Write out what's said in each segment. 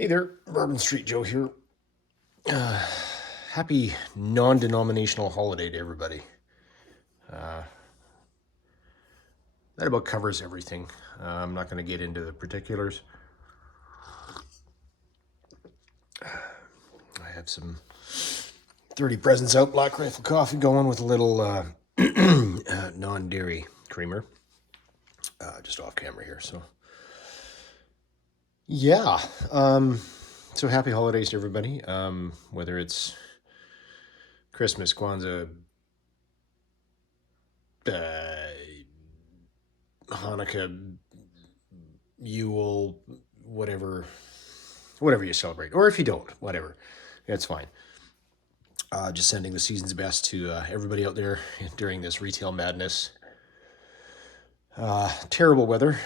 Hey there, Bourbon Street Joe here. Happy non-denominational holiday to everybody. That about covers everything. I'm not going to get into the particulars. I have some 30 presents out, Black Rifle coffee going with a little non-dairy creamer. Just off camera here, so. Yeah. So happy holidays to everybody. Whether it's Christmas, Kwanzaa, Hanukkah, Yule, whatever you celebrate, or if you don't, whatever, it's fine. Just sending the season's best to everybody out there during this retail madness. Terrible weather.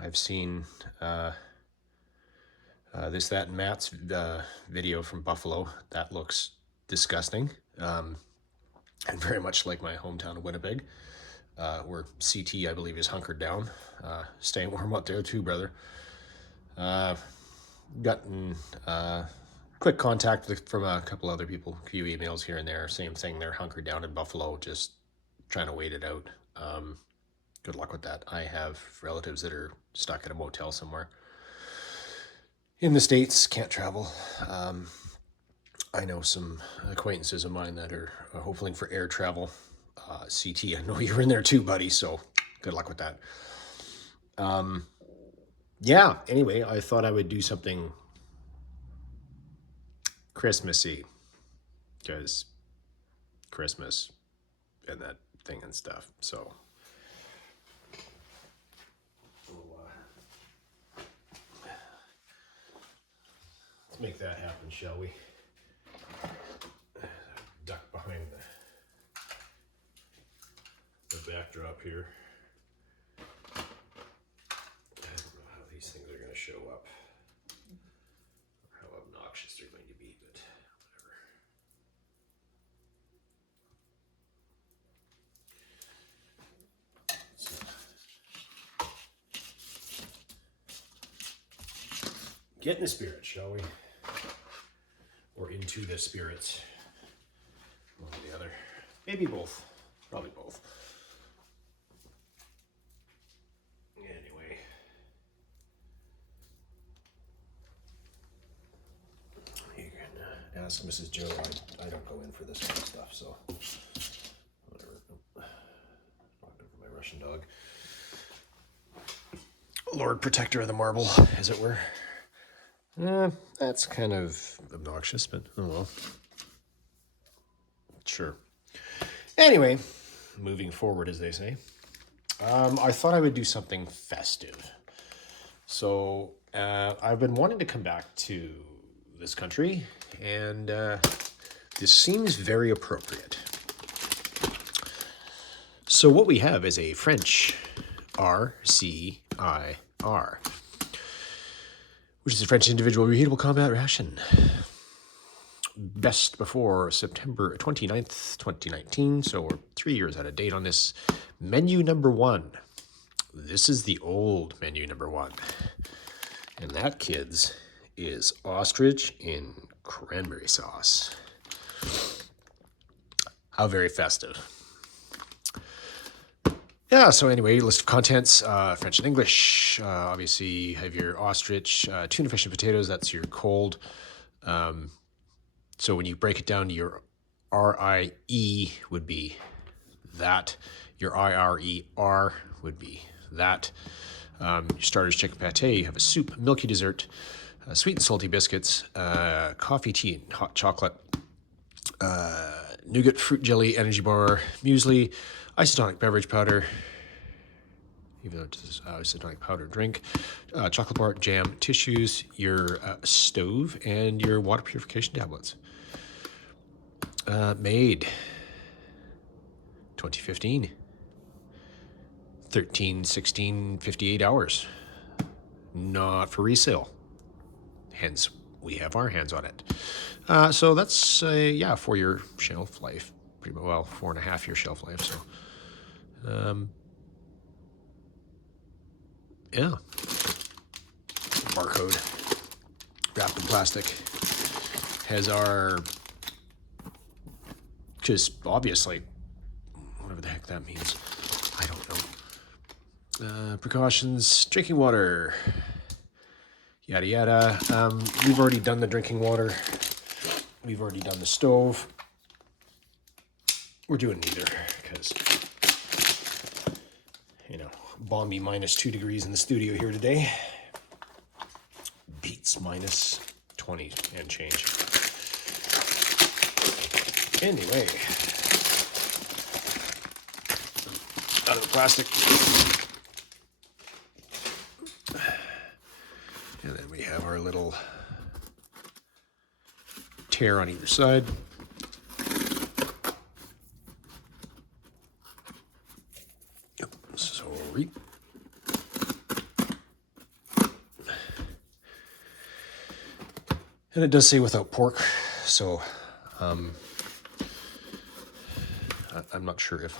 I've seen this, that, and Matt's video from Buffalo. That looks disgusting, and very much like my hometown of Winnipeg, where CT, I believe, is hunkered down. Staying warm out there too, brother. Gotten quick contact from a couple other people, a few emails here and there, same thing. They're hunkered down in Buffalo, just trying to wait it out. Good luck with that. I have relatives that are stuck at a motel somewhere in the States, can't travel. I know some acquaintances of mine that are hoping for air travel. CT, I know you're in there too, buddy, so good luck with that. Yeah, anyway, I thought I would do something Christmassy, because Christmas and that thing and stuff, so. Let's make that happen, shall we? Duck behind the backdrop here. I don't know how these things are going to show up, or how obnoxious they're going to be, but whatever. Get in the spirit, shall we? Or into the spirits. One or the other. Maybe both. Probably both. Anyway. You can ask Mrs. Joe. I don't go in for this kind of stuff, so whatever. Knocked over my Russian dog. Lord Protector of the Marble, as it were. That's kind of obnoxious, but oh well. Sure. Anyway, moving forward, as they say. I thought I would do something festive. So, I've been wanting to come back to this country, and this seems very appropriate. So what we have is a French R.C.I.R, which is a French individual reheatable combat ration. Best before September 29th, 2019, so we're 3 years out of date on this. Menu number 1. This is the old menu number 1. And that, kids, is ostrich in cranberry sauce. How very festive. Yeah, so anyway, list of contents, French and English. Obviously, you have your ostrich, tuna, fish, and potatoes. That's your cold. So when you break it down, your R.I.E. would be that. Your I.R.E.R. would be that. Your starters, chicken pate. You have a soup, milky dessert, sweet and salty biscuits, coffee, tea, and hot chocolate, nougat, fruit jelly, energy bar, muesli, isotonic beverage powder, even though it's isotonic powder drink, chocolate bar, jam, tissues, your stove, and your water purification tablets. Made 2015. 13, 16, 58 hours. Not for resale. Hence, we have our hands on it. So that's, 4-year shelf life. Pretty well, 4.5-year shelf life. So, yeah. Barcode. wrapped in plastic. Has our, just obviously, whatever the heck that means. I don't know. Precautions, drinking water. Yada yada. We've already done the drinking water. We've already done the stove. We're doing neither because, you know, balmy -2 degrees in the studio here today. Beats minus 20 and change. Anyway, out of the plastic. And then we have our little tear on either side. Sorry. And it does say without pork, so I'm not sure if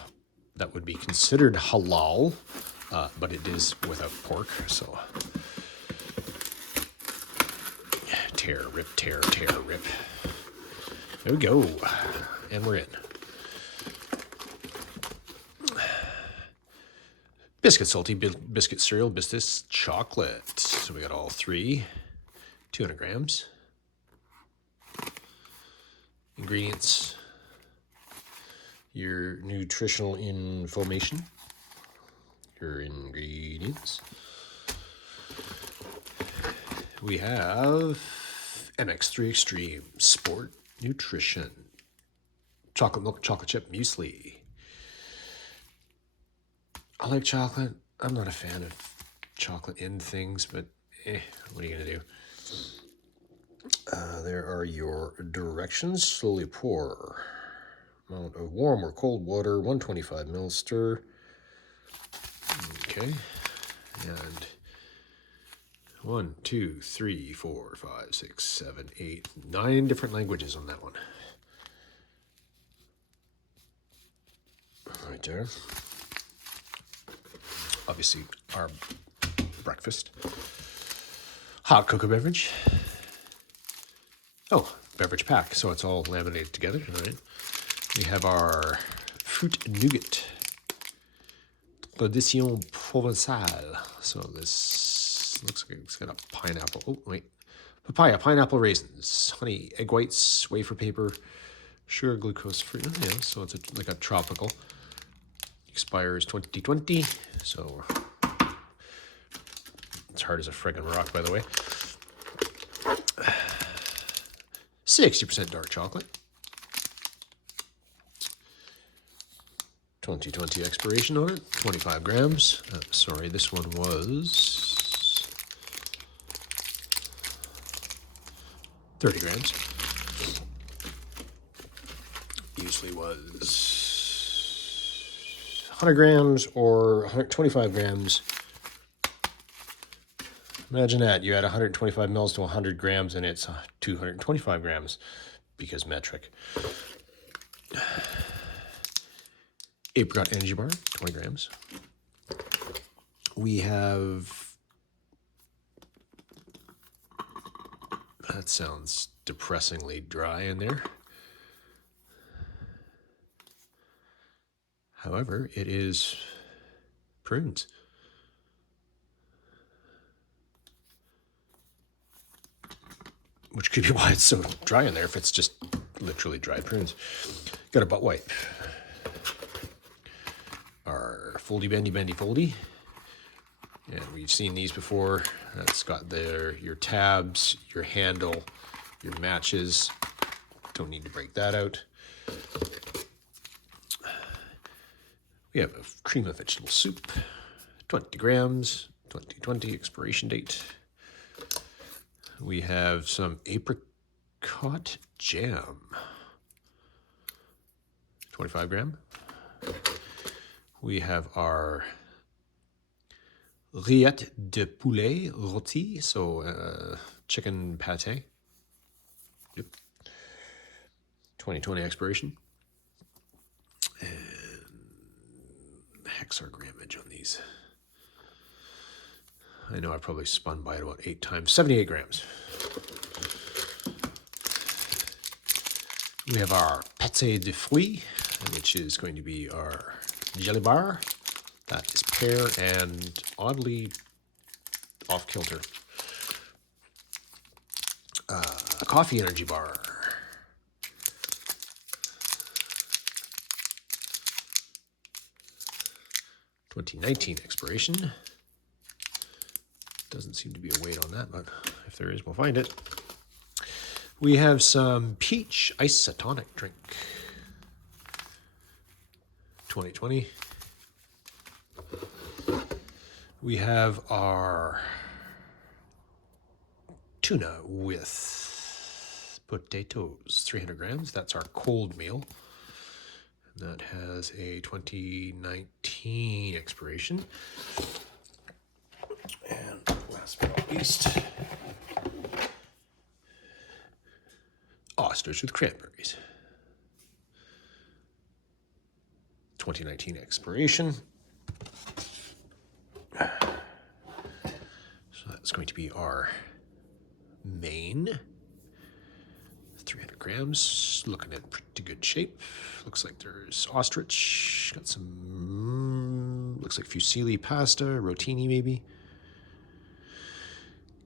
that would be considered halal, but it is without pork, so tear, rip, tear, tear, rip. There we go, and we're in. Biscuit salty, biscuit cereal, biscuits, chocolate. So we got all three, 200 grams. Ingredients, your nutritional information, your ingredients. We have MX3 Extreme Sport Nutrition, chocolate milk, chocolate chip muesli. I like chocolate. I'm not a fan of chocolate in things, but what are you gonna do? There are your directions. Slowly pour. Amount of warm or cold water, 125 ml, stir. Okay. And 1, 2, 3, 4, 5, 6, 7, 8, 9 different languages on that one. Right there. Obviously, our breakfast. Hot cocoa beverage. Oh, beverage pack, so it's all laminated together. All right. We have our fruit nougat. Tradition provençale. So this looks like it's got a pineapple. Oh, wait. Papaya, pineapple raisins, honey, egg whites, wafer paper, sugar, glucose free. Yeah, so it's like a tropical. Expires 2020. So it's hard as a friggin' rock, by the way. 60% dark chocolate. 2020 expiration on it. 25 grams. Sorry, this one was 30 grams. Usually was 100 grams or 125 grams. Imagine that. You add 125 mils to 100 grams and it's 225 grams because metric. Apricot energy bar, 20 grams. We have... That sounds depressingly dry in there. However, it is prunes. Which could be why it's so dry in there if it's just literally dried prunes. Got a butt wipe. Our foldy bendy bendy foldy. And we've seen these before. That's got your tabs, your handle, your matches. Don't need to break that out. We have a cream of vegetable soup, 20 grams, 2020 expiration date. We have some apricot jam, 25 gram. We have our rillettes de poulet rôti, so chicken pate. Yep. 2020 expiration. And the heck's our grammage on these? I know I probably spun by it about 8 times. 78 grams. We have our Pate de fruits, which is going to be our jelly bar. That is pear and oddly off-kilter. A coffee energy bar. (2019) expiration. Doesn't seem to be a weight on that, but if there is, we'll find it. We have some peach isotonic drink. 2020. We have our tuna with potatoes, 300 grams. That's our cold meal. And that has a 2019 expiration. And last but not least, ostrich with cranberries. 2019 expiration. So that's going to be our main. 300 grams, looking in pretty good shape. Looks like there's ostrich, got some, looks like fusilli pasta, rotini maybe.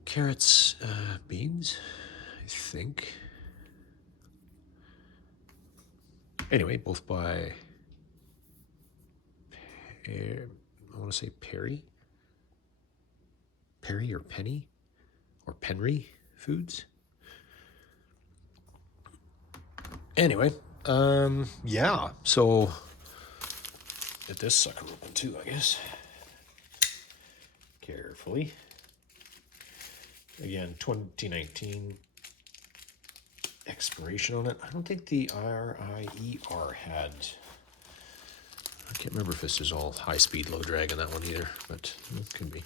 Carrots, beans, I think. Anyway, both by, I want to say Perry or Penny, or Penry Foods. Anyway, yeah, so get this sucker open too, I guess. Carefully. Again, 2019 expiration on it. I don't think the R.C.I.R had, I can't remember if this is all high speed, low drag on that one either, but it could be.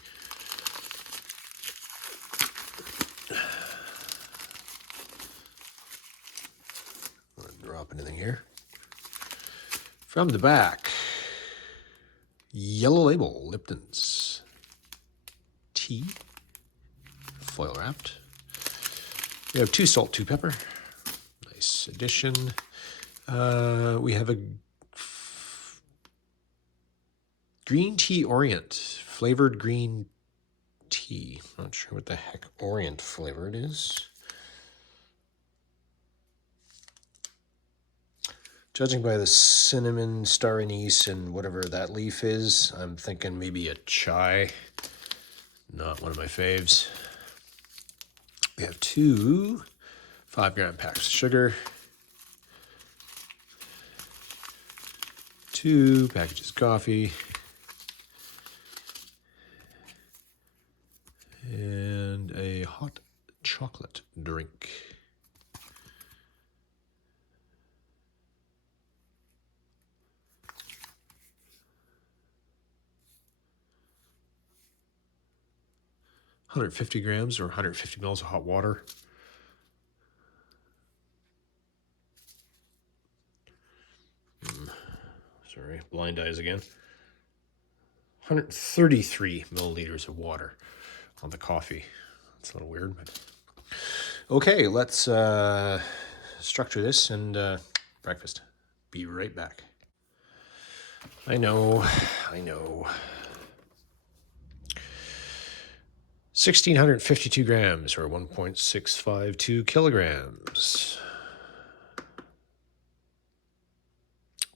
Drop anything here. From the back, yellow label, Lipton's tea, foil wrapped. We have 2 salt, 2 pepper. Nice addition. We have a green tea Orient, flavored green tea. Not sure what the heck Orient flavor it is. Judging by the cinnamon, star anise, and whatever that leaf is, I'm thinking maybe a chai. Not one of my faves. We have 2 5-gram packs of sugar, 2 packages of coffee, and a hot chocolate drink. (150 grams or 150 mils of hot water. Sorry, blind eyes again. 133 milliliters of water on the coffee. That's a little weird, but okay, let's structure this and breakfast. Be right back. I know. 1,652 grams or 1.652 kilograms,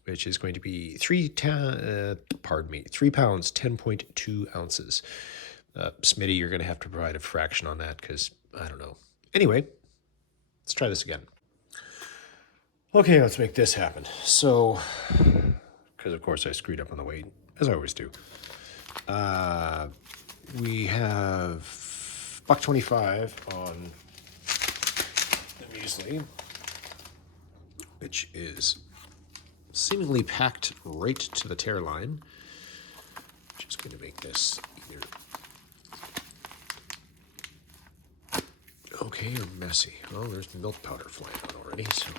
which is going to be 3 pounds, 10.2 ounces. Smitty, you're going to have to provide a fraction on that because I don't know. Anyway, let's try this again. Okay, let's make this happen. So, because of course I screwed up on the weight, as I always do. We have $1.25 on the muesli, which is seemingly packed right to the tear line, which is going to make this either okay or messy. Well, there's the milk powder flying out already, so.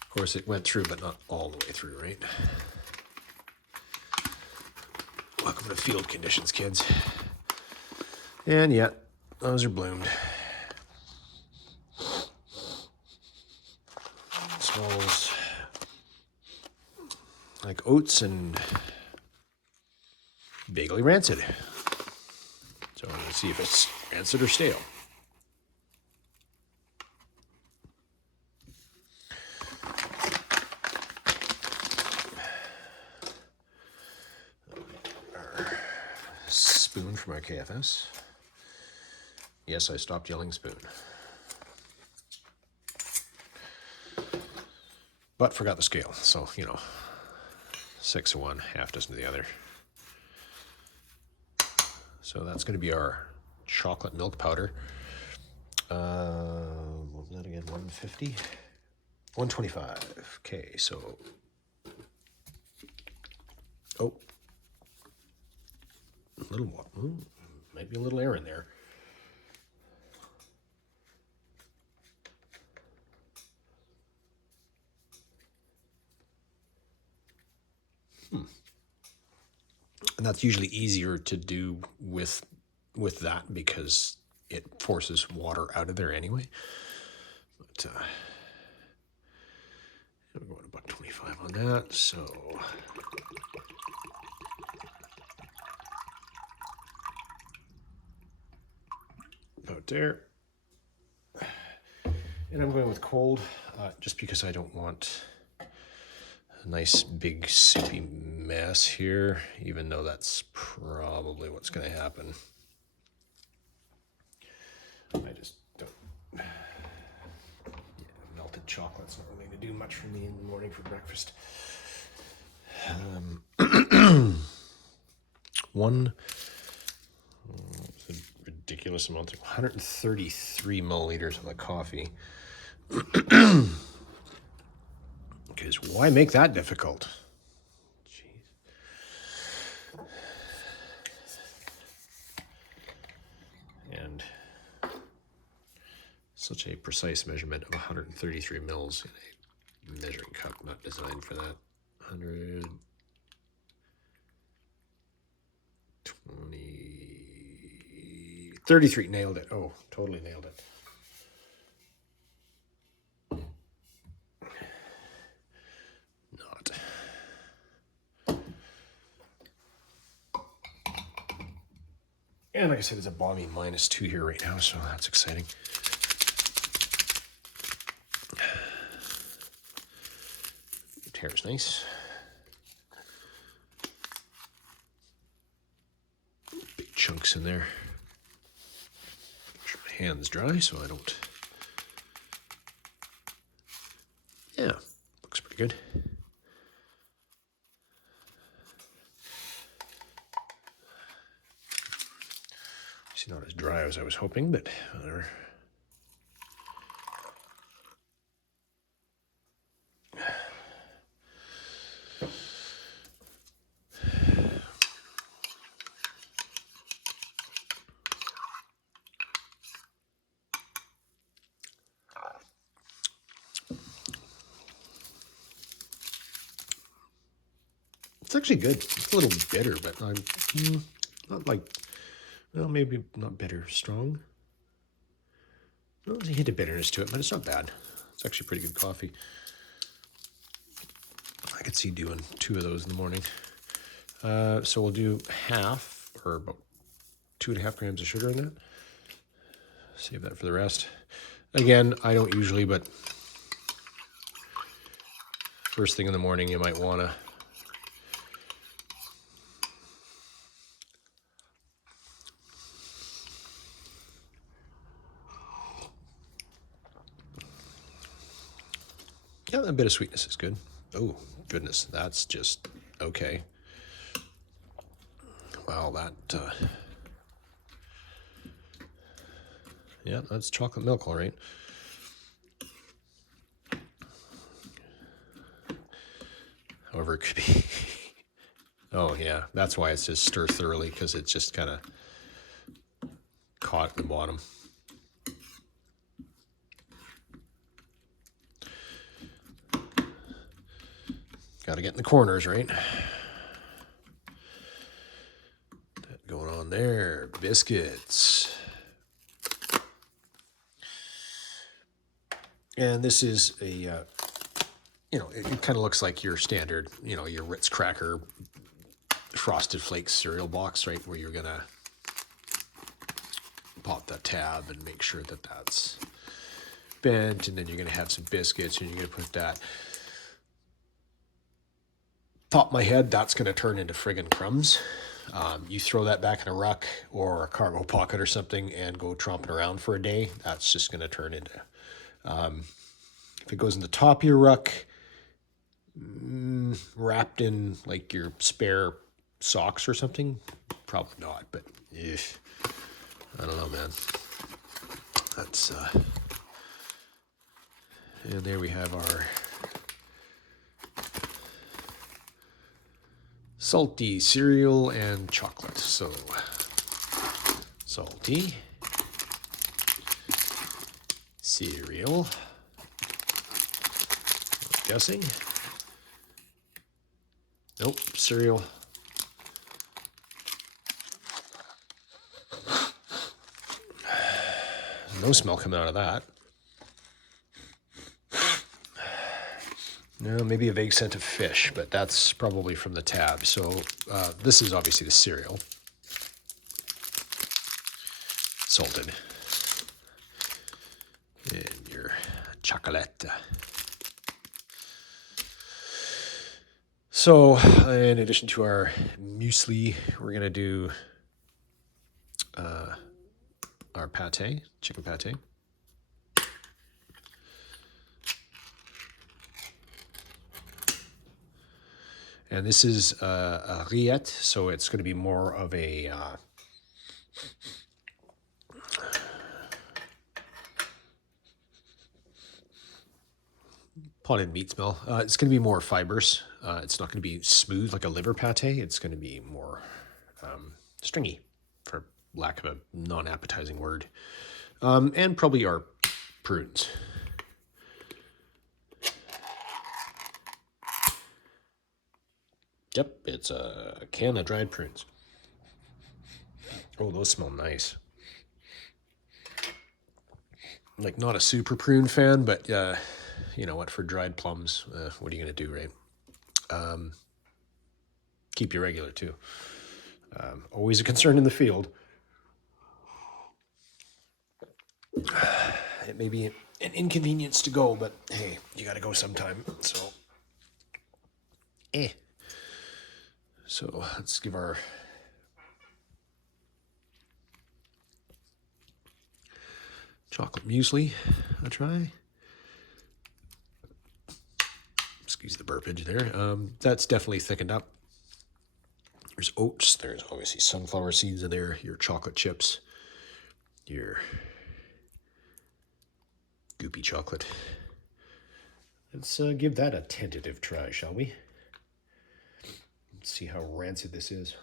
Of course, it went through, but not all the way through, right? Welcome to field conditions, kids. And yeah, those are bloomed. Smells like oats and vaguely rancid. So I'm going to see if it's rancid or stale. Our spoon from our KFS. Yes, I stopped yelling spoon. But forgot the scale, so, you know, 6 of one, half dozen of the other. So that's going to be our chocolate milk powder. What was that again? 150? 125. Okay, so... Oh. A little more. Might be a little air in there. And that's usually easier to do with that because it forces water out of there anyway. But we're going $1.25 on that, so about there. And I'm going with cold, just because I don't want a nice big soupy mess here, even though that's probably what's going to happen. I just don't... Yeah, melted chocolate's not really going to do much for me in the morning for breakfast. It's a ridiculous amount, 133 milliliters of the coffee. Because why make that difficult? Jeez. And such a precise measurement of 133 mils in a measuring cup, not designed for that. 100, 20, 33, nailed it. Oh, totally nailed it. Not. And like I said, it's a balmy -2 here right now, so that's exciting. The hair's nice. Big chunks in there. Make sure my hand's dry so I don't... Yeah, looks pretty good. It's not as dry as I was hoping, but whatever. It's actually good. It's a little bitter, but I'm not like, well, maybe not bitter, strong. Well, there's a hint of bitterness to it, but it's not bad. It's actually pretty good coffee. I could see doing 2 of those in the morning. So we'll do half, or about 2.5 grams of sugar in that. Save that for the rest. Again, I don't usually, but first thing in the morning, you might want to yeah, a bit of sweetness is good. Oh, goodness, that's just okay. Wow, that, yeah, that's chocolate milk, all right. However, it could be, oh yeah, that's why it's just stir thoroughly, because it's just kind of caught at the bottom. Got to get in the corners, right? there, biscuits. And this is a, it kind of looks like your standard, your Ritz cracker Frosted Flakes cereal box, right? Where you're going to pop that tab and make sure that that's bent. And then you're going to have some biscuits and you're going to put that. Top of my head, that's going to turn into friggin' crumbs. You throw that back in a ruck or a cargo pocket or something and go tromping around for a day. That's just going to turn into... if it goes in the top of your ruck, wrapped in like your spare socks or something, probably not, but I don't know, man. That's, and there we have our salty cereal and chocolate. So, salty cereal, I'm guessing. Nope, cereal. No smell coming out of that. No, maybe a vague scent of fish, but that's probably from the tab. So this is obviously the cereal. Salted. And your chocolate. So in addition to our muesli, we're going to do our pate, chicken pate. And this is a rillette, so it's going to be more of a potted meat smell. It's going to be more fibers. It's not going to be smooth like a liver pate. It's going to be more stringy, for lack of a non-appetizing word. And probably our prunes. Yep, it's a can of dried prunes. Oh, those smell nice. Like, not a super prune fan, but you know what, for dried plums, what are you going to do, right? Keep you regular, too. Always a concern in the field. It may be an inconvenience to go, but hey, you got to go sometime, so... So let's give our chocolate muesli a try. Excuse the burpage there. That's definitely thickened up. There's oats. There's obviously sunflower seeds in there. Your chocolate chips. Your goopy chocolate. Let's give that a tentative try, shall we? Let's see how rancid this is.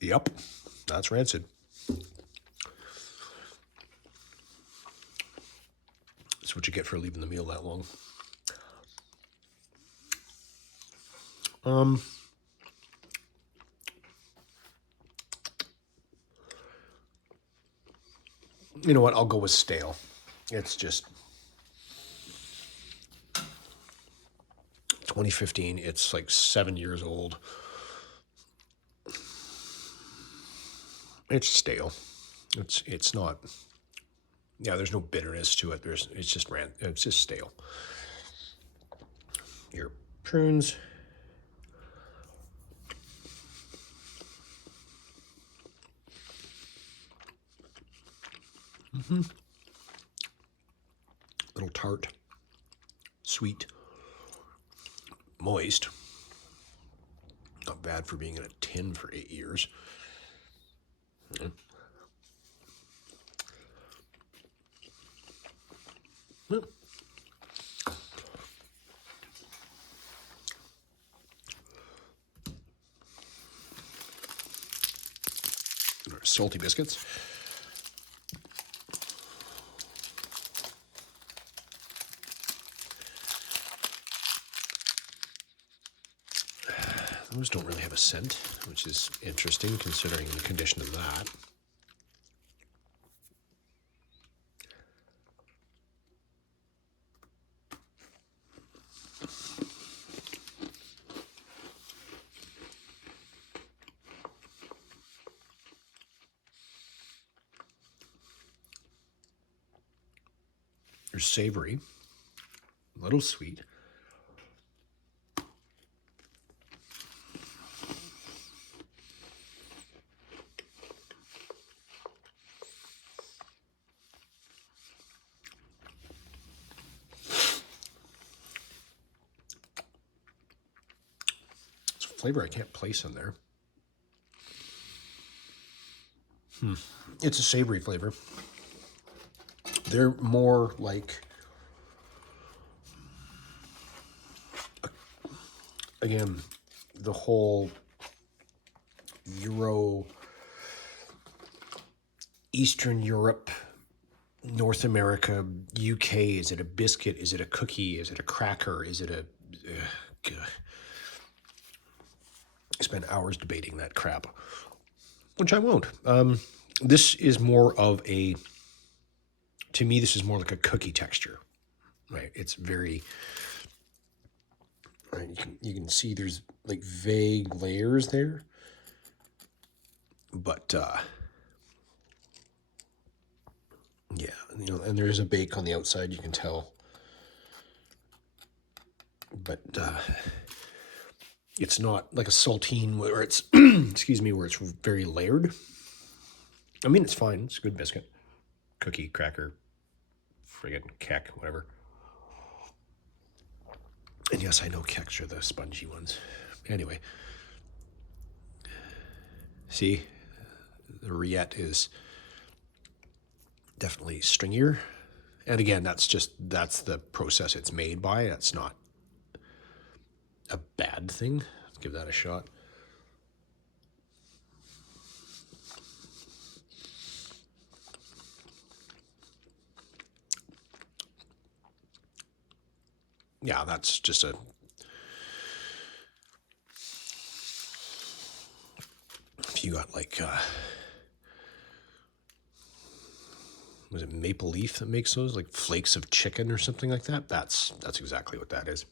Yep, that's rancid. That's what you get for leaving the meal that long. You know what? I'll go with stale. It's just 2015. It's like 7 years old. It's stale. It's not. Yeah, there's no bitterness to it. It's just stale. Your prunes. Little tart, sweet, moist. Not bad for being in a tin for 8 years. salty biscuits. Those don't really have a scent, which is interesting considering the condition of that. They're savory, a little sweet. It's a flavor I can't place in there. It's a savory flavor. They're more like, again, the whole Eastern Europe, North America, UK. Is it a biscuit? Is it a cookie? Is it a cracker? Is it a... I spend hours debating that crap, which I won't. This is more of a... To me, this is more like a cookie texture, right? It's very... Right, you can see there's like vague layers there, but yeah, and there's a bake on the outside, you can tell, but it's not like a saltine where it's excuse me, where it's very layered. I mean, it's fine. It's a good biscuit, cookie, cracker, friggin' keck, whatever. And yes, I know keks are the spongy ones. Anyway, see, the rillette is definitely stringier. And again, that's the process it's made by. That's not a bad thing. Let's give that a shot. Yeah, that's just a... If you got like... was it Maple Leaf that makes those? Like flakes of chicken or something like that? That's exactly what that is.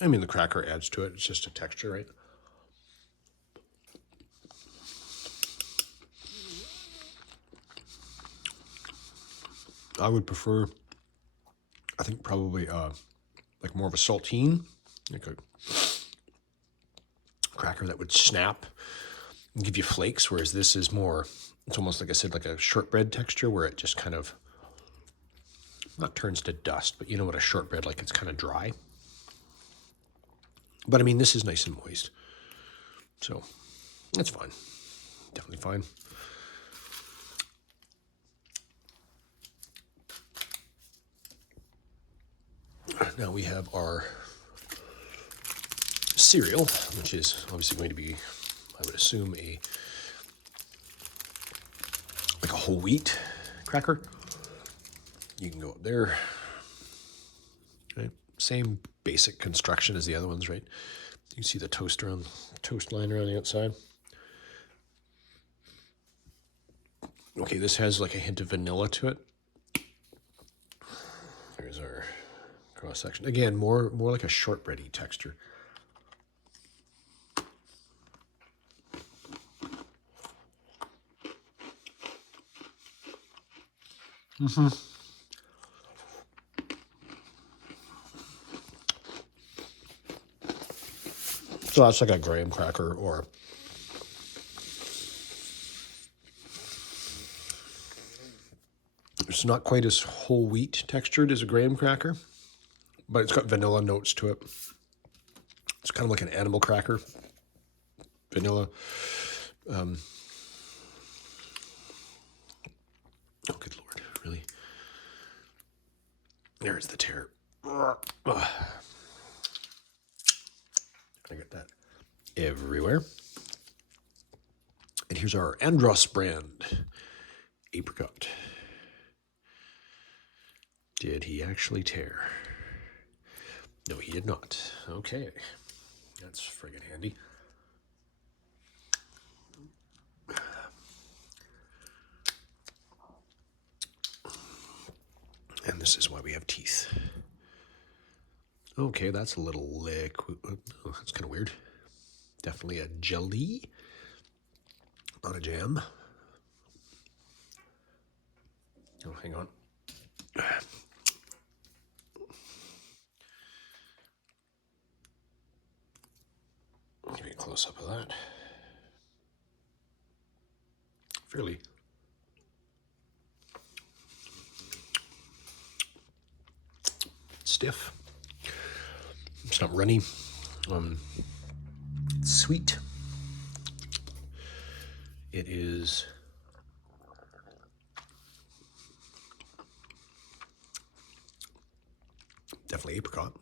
I mean, the cracker adds to it. It's just a texture, right? I would prefer, I think probably like more of a saltine, like a cracker that would snap and give you flakes, whereas this is more, it's almost like I said, like a shortbread texture where it just kind of, not turns to dust, but you know what a shortbread, like it's kind of dry. But I mean, this is nice and moist. So that's fine. Definitely fine. Now we have our cereal, which is obviously going to be, I would assume, like a whole wheat cracker. You can go up there. Right? Same basic construction as the other ones, right? You can see the toast line around the outside. Okay, this has like a hint of vanilla to it. There's our cross section. Again, more like a shortbready texture. So that's like a graham cracker, or it's not quite as whole wheat textured as a graham cracker, but it's got vanilla notes to it. It's kind of like an animal cracker, vanilla. Oh, good Lord, really? There's the tear. I get that everywhere. And here's our Andros brand apricot. Did he actually tear? No, he did not. Okay, that's friggin' handy. And this is why we have teeth. Okay, that's a little liquid. Oh, that's kind of weird. Definitely a jelly, not a jam. Oh, hang on. Give me a close up of that. Fairly stiff. It's not runny. It's sweet. It is definitely apricot.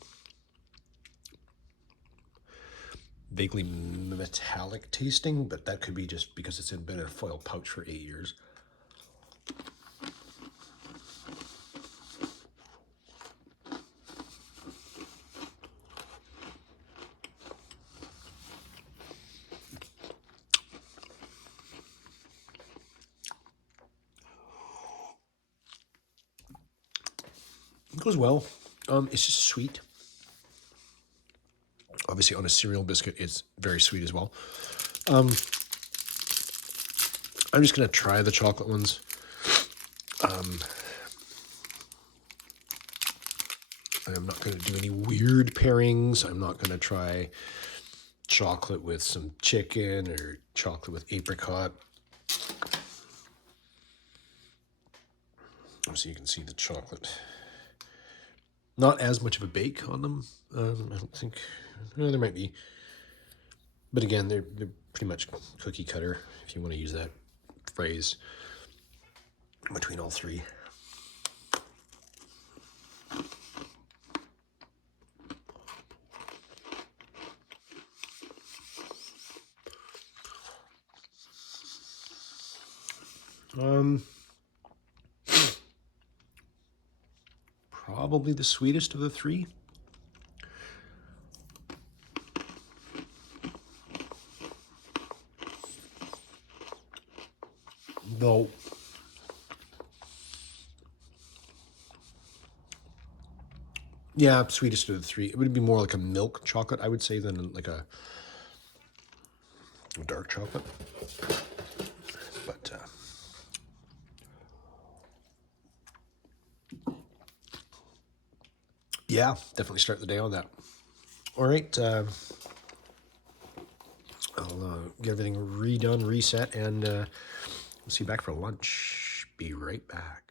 Vaguely metallic tasting, but that could be just because it's been in a foil pouch for 8 years. It goes well. It's just sweet. Obviously, on a cereal biscuit, it's very sweet as well. I'm just going to try the chocolate ones. I'm not going to do any weird pairings. I'm not going to try chocolate with some chicken or chocolate with apricot. So you can see the chocolate. Not as much of a bake on them. I don't think. There might be. But again, they're pretty much cookie cutter, if you want to use that phrase, between all three. Probably the sweetest of the three. Though, yeah, sweetest of the three. It would be more like a milk chocolate, I would say, than like a dark chocolate. But yeah, definitely start the day on that. All right, I'll get everything redone, reset, and we'll see you back for lunch. Be right back.